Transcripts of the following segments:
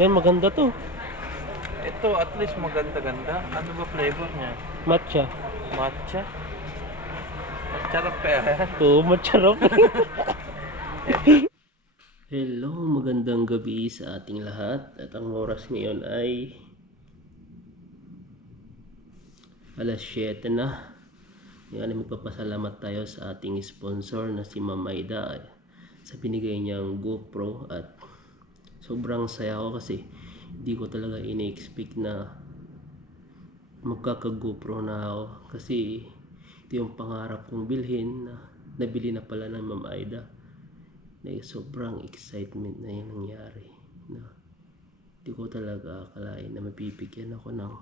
Yan, maganda to. Ito, at least maganda-ganda. Ano ba flavor niya? Matcha. Matcha? Matcha na pera. Oo, matcha raw. Hello, magandang gabi sa ating lahat. At ang oras ngayon ay alas 7 na. Yan, magpapasalamat tayo sa ating sponsor na si eh, sa binigay niyang GoPro at sobrang saya ko kasi hindi ko talaga ina-expect na magkaka-GoPro na ako. Kasi ito yung pangarap kong bilhin na nabili na pala ng Ma'am Aida. Na sobrang excitement na yung nangyari na hindi ko talaga akalain na mabibigyan ako ng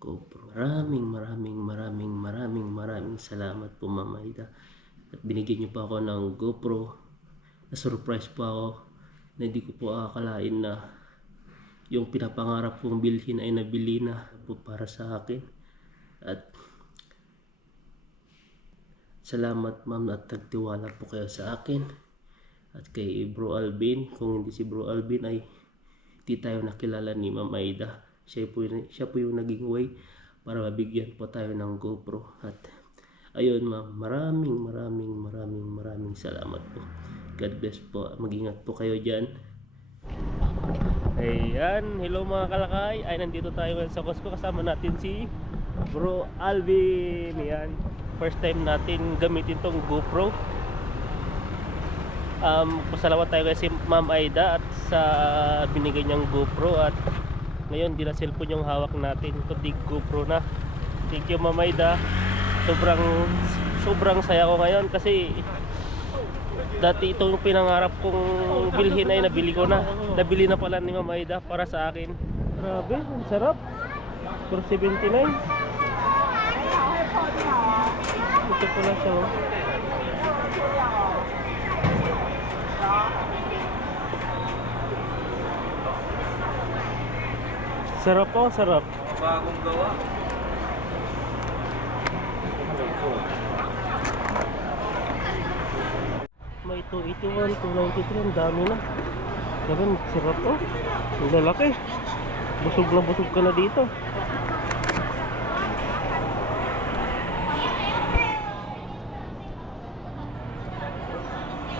GoPro. Maraming maraming maraming maraming maraming salamat po Ma'am Aida. At binigyan niyo pa ako ng GoPro. Na surprise pa ako na hindi ko po akalain na yung pinapangarap kong bilhin ay nabili na po para sa akin. At salamat ma'am at nagtiwala po kayo sa akin. At kay Bro Alvin kung hindi si Bro Alvin ay hindi tayo nakilala ni Ma'am Aida. Siya po, siya po yung naging way para mabigyan po tayo ng GoPro. At ayun ma'am maraming maraming maraming maraming salamat po God bless po mag-ingat po kayo dyan Ayan, hello mga kalakay. Ay, nandito tayo ngayon sa Costco. Kasama natin si Bro Alvin. Yan. First time natin gamitin tong GoPro. Um, pasalamat tayo kay si Ma'am Aida at sa binigay niyang GoPro at ngayon di na cellphone yung hawak natin kundi GoPro na. Thank you Ma'am Aida. Sobrang sobrang saya ko ngayon kasi dati itong pinangarap kong bilhin ay nabili ko na. Nabili na pala ni Ma'am Aida para sa akin. Grabe, ang sarap. For 79. Ito pala siya. oh. Sarap po, sarap. Bagong gawa. 281, 293, ang dami na. Pero sarap to. Ang lalaki. Busog na busog ka na dito.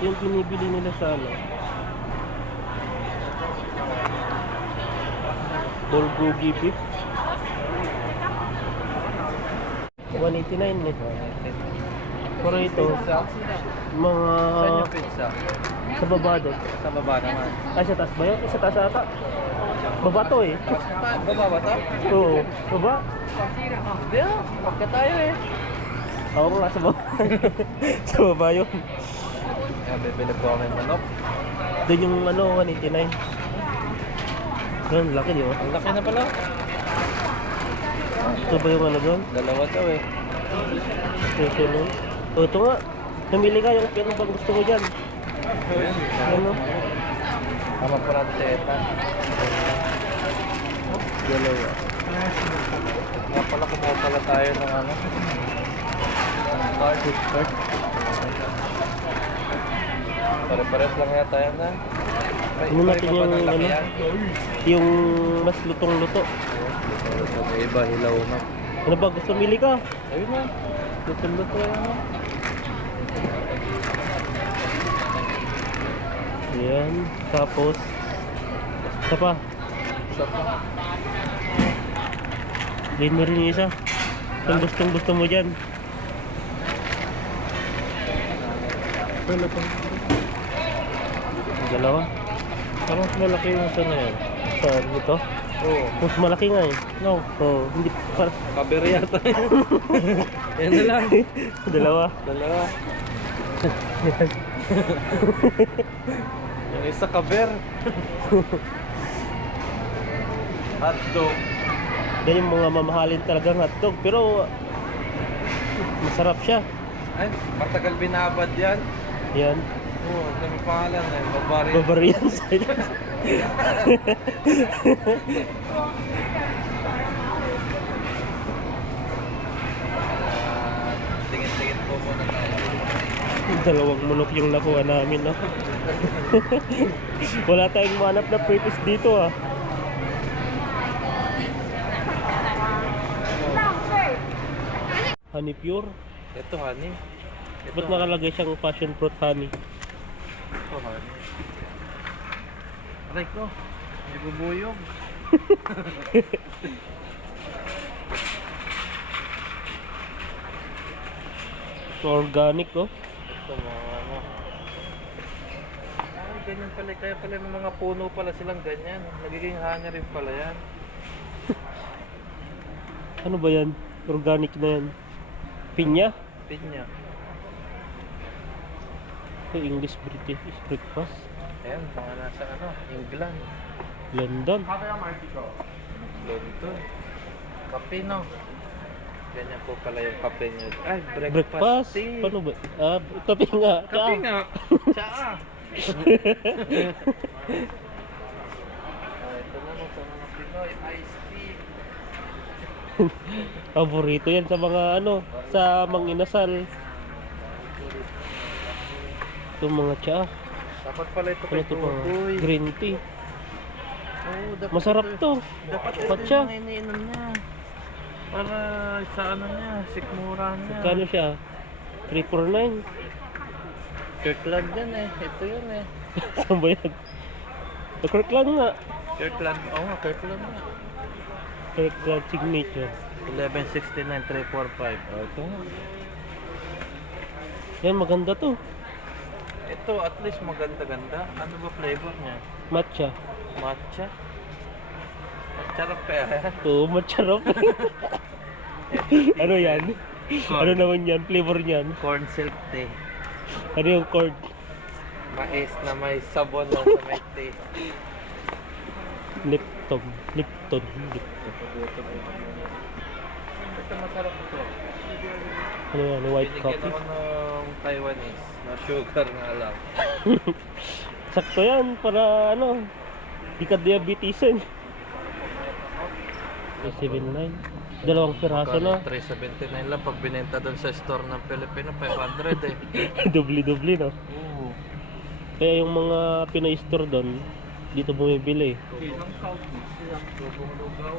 Yung binibili nila sa ano. Bulgogi beef. 189 eh. Pero ito, mga Saan yung pizza? sa baba doon. Sa baba naman. Ay, sa taas ba yun? Sa taas ata. Baba to eh. Baba ba ito? Oo. Baba. Hindi ah. Bakit tayo eh? Ako nga sa baba. sa baba yun. Kaya bibili po kami ng manok. Doon yung ano, 189. Yun, laki di ba? Ang laki na pala. Ito ba yung ano doon? Dalawa daw eh. Ito no? O, ito nga. Namili ka yung bang gusto mo dyan. Ano? Tama po natin sa etan. Dalawa. Nga pala kumuha pala tayo ng ano. Card. Card. Pare-pares lang yata yan na. May Ano natin yung ano? yan? Yung mas lutong-luto. Iba hilaw na. Ano ba? Gusto mili ka? Ayun na. Lutong-luto yan Ayan. Tapos, isa pa. Isa pa. Din mo rin isa. Kung gustong gusto mo dyan. Ano to? Dalawa. Parang mas malaki yung isa na yan. Sa ito? Oo. Mas malaki nga eh. No. Oo, hindi pa. Kaber yata yan. yan na lang. Dalawa. Dalawa. yung isa kaber. Hotdog. Yan yung mga mamahalin talagang hotdog. Pero, masarap siya. Ay, matagal binabad yan. Yan. Oo, oh, may pangalan eh. Barbarian. Bavarian sa'yo. dalawang munok yung nakuha namin no? wala tayong manap na purpose dito ah. Honey pure? Ito honey. Ito, ba't nakalagay siyang passion fruit honey? Ito honey. Aray ko. Hindi bubuyog. Organic oh ito mga ano. Ay, ganyan pala. Kaya pala may mga puno pala silang ganyan. Nagiging honey rin pala yan. Ano ba yan? Organic na yan. Pinya? Pinya. Ito English British breakfast. Ayan, mga nasa ano, England. London. London. Kape no. Ganyan po pala yung kape niyo. Ay, breakfast, Breakfast? tea. Paano ba? Ah, kape nga. Kape nga. Tsaa. Ah, ito na mo sa mga Pinoy, iced tea. Paborito yan sa mga ano, sa manginasal. Itong mga tsa. Dapat pala ito Ano kay ito pa? Tutoy. Green tea. Oo, dapat Masarap ito- to. Dapat ito Matcha. yung iniinom niya. Para sa ano niya, sikmura niya. Kano siya? 349. Kirkland yan eh. Ito yun eh. Saan ba yan? Kirkland nga. Kirkland. Oo nga, Kirkland nga. Kirkland signature. 1169-345. Oh, ito nga. Yan, maganda to. Ito, at least maganda-ganda. Ano ba flavor niya? Matcha. Matcha? Matcharap kaya yan? Ito, matcharap. ano yan? Ano naman yan? Flavor niyan? Corn silk tea. Ano yung cord? Mais na may sabon na sa may tea. Lipton. Lipton. Lipton. Ito masarap ito. Ano yan? White Binigyan coffee. ako ng Taiwanese na sugar nga lang. Sakto yan para ano, di ka diabetisan. 379. Dalawang piraso na. 379 lang pag binenta doon sa store ng Pilipino, 500 eh. Dubli-dubli no. Oo. Kaya yung mga Pinoy store doon, dito bumibili. Ilang count mo siya? Lubong lugaw.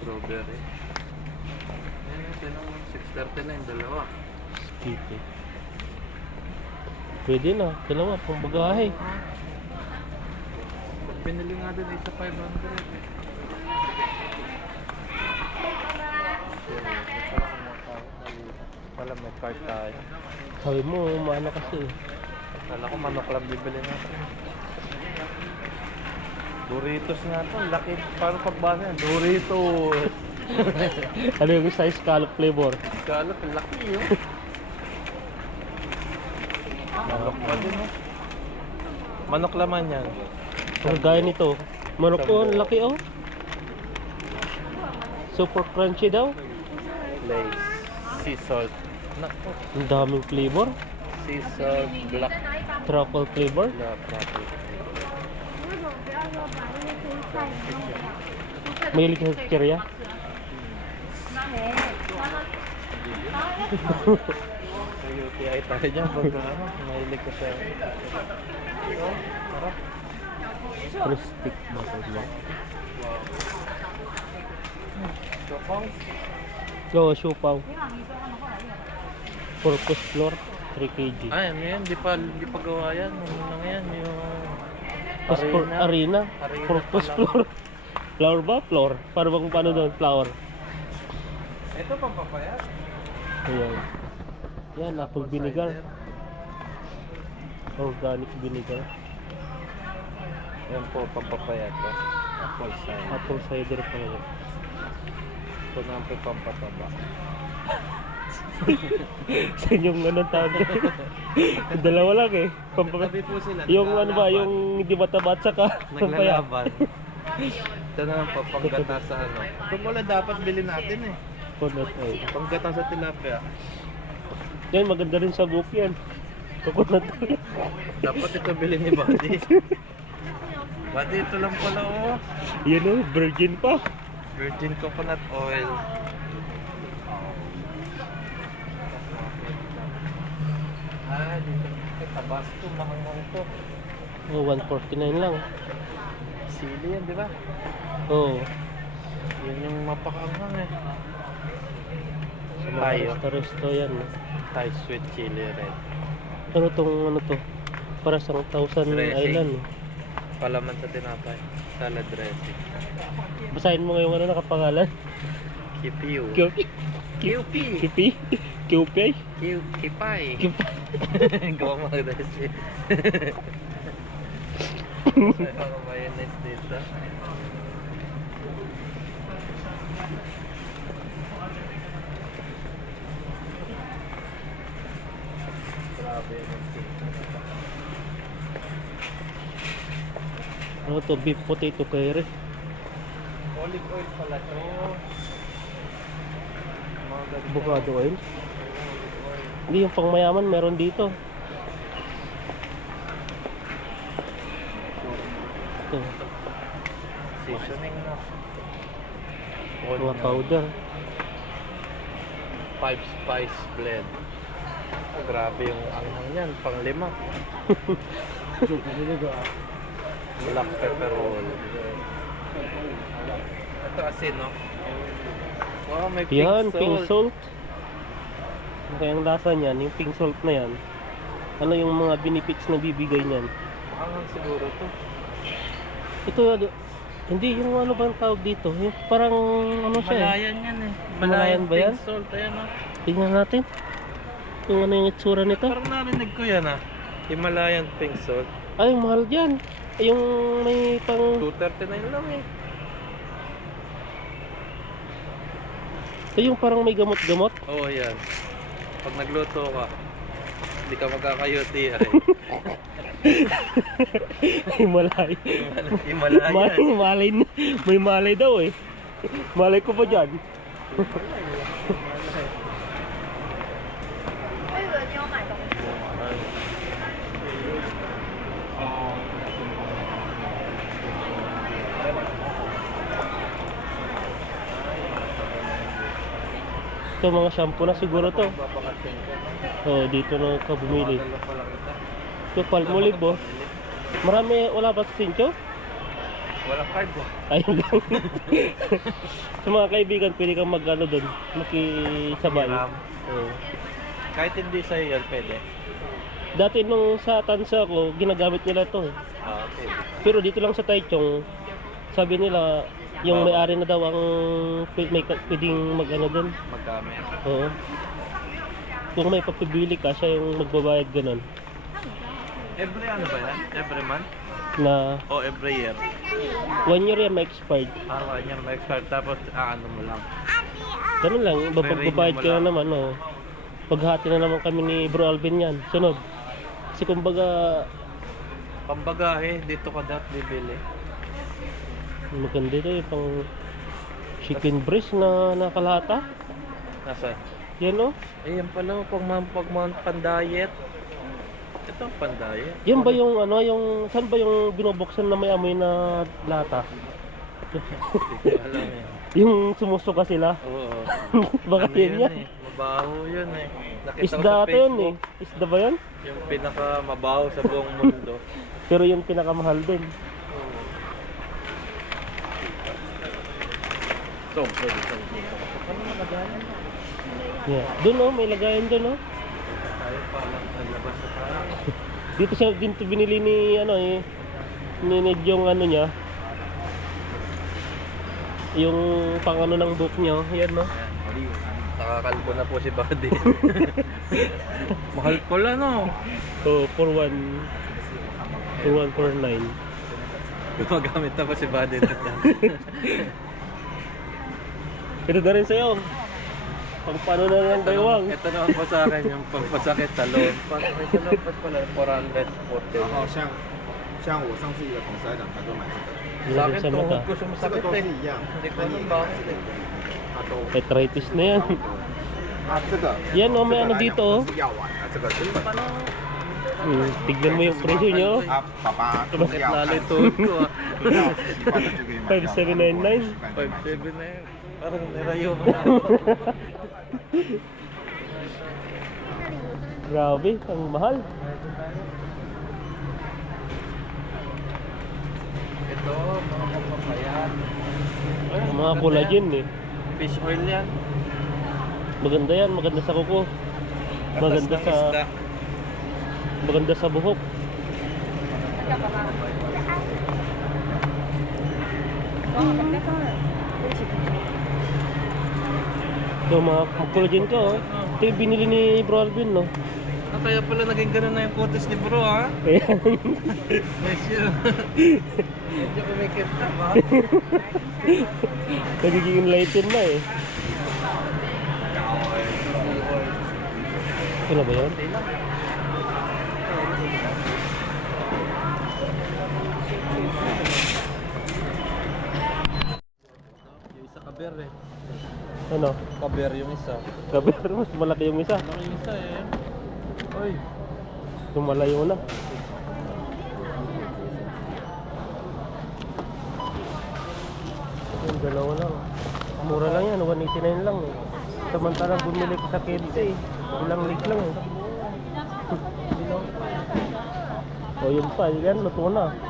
Strawberry. Ayan yung tinong 639, dalawa. Dito. Pwede na. Dalawa, pang bagahe. Pag pinili nga doon, isa 500 eh. Pala may card tayo. Sabi mo, maano kasi. Kala ko manok lang bibili natin. Doritos nga to, laki. Paano pagbasa yan? Doritos! ano yung size scallop flavor? Galap, laki yun. Manok pa din oh. Manok laman yan. Ang gaya nito. Manok ang laki oh. Super crunchy daw. Lace. Sea salt. Ang daming flavor. Sea salt, black. Truffle flavor. Black truffle. Mahilig ka sa chicheria. May UTI tayo dyan pag ano, mahilig ka sa... Oh, Crispy buttermilk. Chokong. Go, siopaw. Purpose floor, 3 kg. Ay, ano yan? Di pa, di pa gawa yan. Ano lang yan? Yung... Tapos for arena, Arena purpose pa lang. floor. Flower ba? Floor. Para bang paano doon? Flower. Ito pang papaya. Ayan. Yan, apple vinegar. Organic vinegar. Yan po, pang papaya to. Apple cider. Apple cider pa yun. Ito naman po pang pataba. Sa inyong ano tawag? Dalawa lang eh. Pampapa- Tabi po sila. yung ano ba, yung hindi mataba at saka. Naglalaban. Ito naman po, panggata sa ano. Ito pala dapat bilhin natin eh. Coconut oil. Panggata sa tilapia. Yan, maganda rin sa book yan. Oil. Dapat ito bilhin ni Buddy. Buddy, ito lang pala oh. Yan o, virgin pa. Virgin coconut oil. Ah, dito Tabasco, mahal ito. Oh, 149 lang. Sili yan, di ba? Oh. Yun yung mapakaanghang eh. Sa mga Tayo. resto-resto yan. Thai sweet chili red. Ano tong ano to? Para sa Thousand Dressing. Island. no? Palaman sa tinapay. Salad dressing. Basahin mo ngayong ano nakapangalan. Kipiu. QP. QP. QP. Kipay. QP. Gawa mga dressing. May mga mayonnaise dito. Ano to? Beef potato curry. Olive oil pala to. Avocado oil. Hindi yung pangmayaman meron dito. Ito. Seasoning na. Mga powder. Five spice blend. Oh, grabe yung anghang niyan, pang lima. Black pepper roll. Ito asin, no? Wow, may pink Yan, salt. pink salt. Ano kayang lasa niyan? Yung pink salt na yan. Ano yung mga benefits na bibigay niyan? Anghang siguro to. Ito, ano, hindi, yung ano bang tawag dito? Yung parang, ano siya eh. Malayan yan eh. Malayan ba yan? pink salt, ayan oh. Tingnan natin. Yung ano yung itsura nito. Parang narinig ko yan ah. Himalayan pink salt. Ay, mahal dyan. Yung may pang... 239 lang eh. Ito yung parang may gamot-gamot. Oo, oh, yan. Pag nagluto ka, hindi ka magkakayuti eh. Himalay. Himalayan. Malay, malay, may malay daw eh. Malay ko pa dyan. Ito mga shampoo na siguro to. Oh, dito na ka bumili. Ito. Palmolive oh. Marami, wala ba sa Sincho? Walang card oh. Ayun lang. sa mga kaibigan, pwede kang mag-ano doon. Makisabay. Oo. Kahit hindi sa'yo yan, pwede. Dati nung sa Tansa ko, ginagamit nila to eh. Ah, okay. Pero dito lang sa Taichung, sabi nila, yung may-ari na daw ang pw- may ka- pwedeng mag-ano doon. Magkamit. Oo. Kung may papibili ka, siya yung magbabayad ganun. Every ano ba yan? Every month? Na O every year? one year yan ma-expired. Ah, yan may card. Tapos, ah, ano mo lang. Ganun lang, May mo ka na lang. naman. Oh. Paghati na naman kami ni Bro Alvin yan. Sunod. Kasi kumbaga, Pambagahe, dito ka dapat bibili. Maganda ito yung pang chicken breast na nakalata. Nasa? Yan oh. Eh, yan pala, pag, man, pag man, pan-diet. Ito ang pan-diet. Yan ba yung ano, yung, saan ba yung binubuksan na may amoy na lata? Hindi ko alam eh. yung sumusuka sila. Oo. Baka Ano yun yan. eh? Mabaho yun eh. Nakita ko Isda sa ata yun eh. Isda ba yun? Yung pinaka mabaho sa buong mundo. Pero yung pinakamahal din. So, pwede sa dito. Ano nalagayan? Yeah. Doon oh, may lagayan doon oh. Tayo pa lang sa labas sa tayo. Dito siya din to binili ni ano eh ni Ned yung ano niya. Yung pang ano ng book niyo, yan no. Nakakalbo na po si Buddy. Mahal pala no. So for one for one for nine. Gumagamit na po si Buddy. Ito na rin sa'yo. Pang paano na lang baywang. Ito naman po sa akin yung pagpasakit sa loob. Pasakit sa loob ba't pala 440. 然后像像我上次一个同事来讲，他就买这个， Sa Lagyan akin sa mata. tuhod ko 这个 sumasakit 都是 eh. 一样， Hindi ko 跟 alam 你 bakit eh. 它都 Arthritis na yan. 啊这个 Yan oh, may 这个 ano 来讲 dito oh. 是药丸，啊这个是本。 Hmm, tignan mo yung presyo nyo. 啊，爸爸都 Bakit 要 lalo 看 yung tuhod ko ah. 不要习惯的就可以买药丸。 5799 5'7 na yun. Parang nirayo mo. Grabe, ang mahal. Ito, mga kapapayat. Yung mga collagen eh. Fish oil yan. Maganda yan, maganda sa kuko. Maganda Gatas ng sa isda. maganda sa So mga collagen ka oh. Ito yung binili ni Bro Alvin no. Ah, kaya pala naging ganun na yung kutis ni bro ha? Kaya Yes, yun. Medyo kumikip na ba? nagiging enlightened na eh. Ito na ba yun? Kaber eh. Ano? Kaber yung isa. Gabi mas malaki yung isa. Laki yung isa eh. Oy. Tumalayo na. Yung dalawa lang. Mura lang yan, 189 lang eh. Samantalang bumili ko sa KFC eh. Ilang lig lang eh. o yun pa, yan, luto na.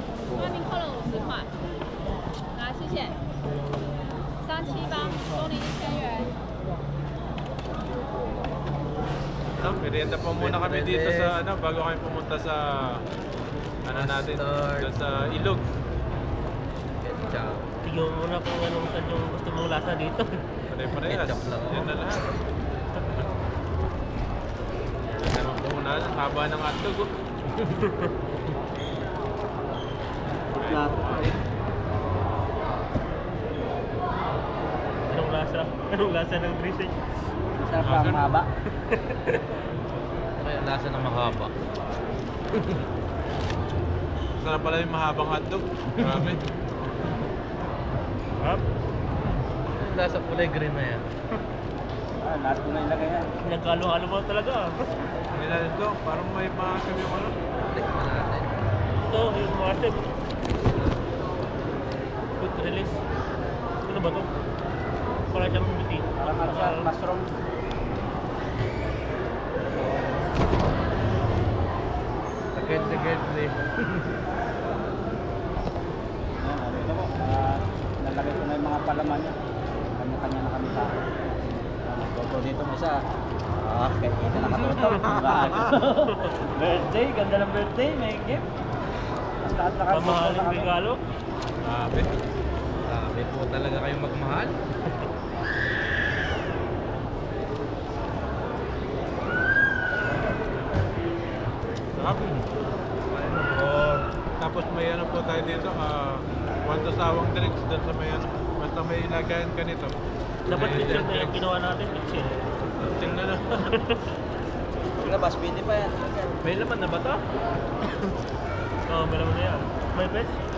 merienda po muna kami dito sa ano bago kami pumunta sa ano natin doon sa ilog. Ketchup. Tignan mo muna kung anong yung gusto mong lasa dito. Pare-parehas. Ketchup lang. Yan na lahat. Ano po muna, ang haba ng hotdog. Oh. Anong lasa? Anong lasa ng dressing? Sarap pa mahaba. Lasa ng mahaba. Sarap pala yung mahabang hotdog. Grabe. Hap? Lasa kulay green na yan. Ah, lahat ko na ilagay yan. Nagkalo-halo mo talaga. Nilalim ko, parang may makasam yung ano. Tikman natin. Ito, yung mga step. Quick release. Ano ba to? Para siyang biti. mushroom. Agad-agadli. Ayan, ano ito po. Ah, nalagay ko na yung mga palaman niya. Kanya-kanya na kami sa Gogo dito mo isa. Ah, kahit kita nakatutok. birthday, ganda ng birthday, may gift. Ang lahat nakatutok Pamahaling na kami. regalo. Grabe. Grabe po talaga kayong magmahal. Sarap. Oh, tapos may ano po tayo dito, ah, one to sawang drinks doon sa may ano. Basta may lagayan ka nito. Dapat May picture na yung drinks. ginawa natin. Picture. Until na na. Labas, pwede pa yan. may laman na ba to? Oo, oh, meron na yan. May best?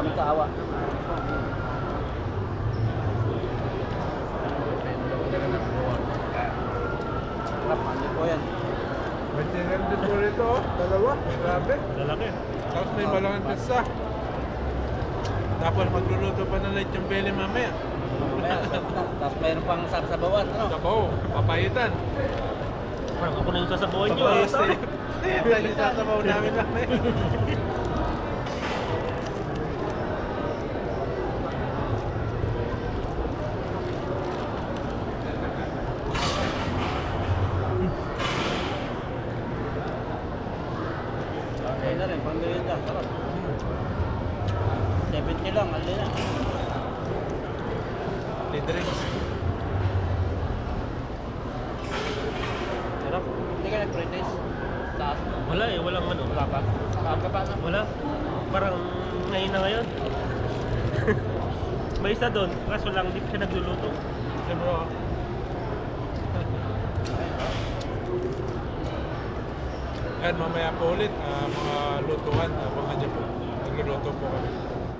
Kami kaawa. Ano po yan. May din po rito, oh. dalawa. Grabe. Lalaki. Tapos may malaking pizza. Tapos magluluto pa ng lechon belly mamaya. Tapos mayroon pang sabawan, ano? Sabaw, papayitan. Parang ako na yung sasabuhin nyo. Papayas ah. yung sasabaw namin mamaya. Okay na rin, pang merienda. Sarap. 70 lang, alin na. May drinks. Sarap. Hindi ka nag-pretest. Taas. Wala eh, walang ano. Wala pa. Saan ka pa? Wala. Parang ngayon na ngayon. May isa doon, kaso lang hindi siya nagluluto. Si bro. Yan, mamaya po ulit, ah, mga lutuan, abangan niyo po. Nagluluto po kami.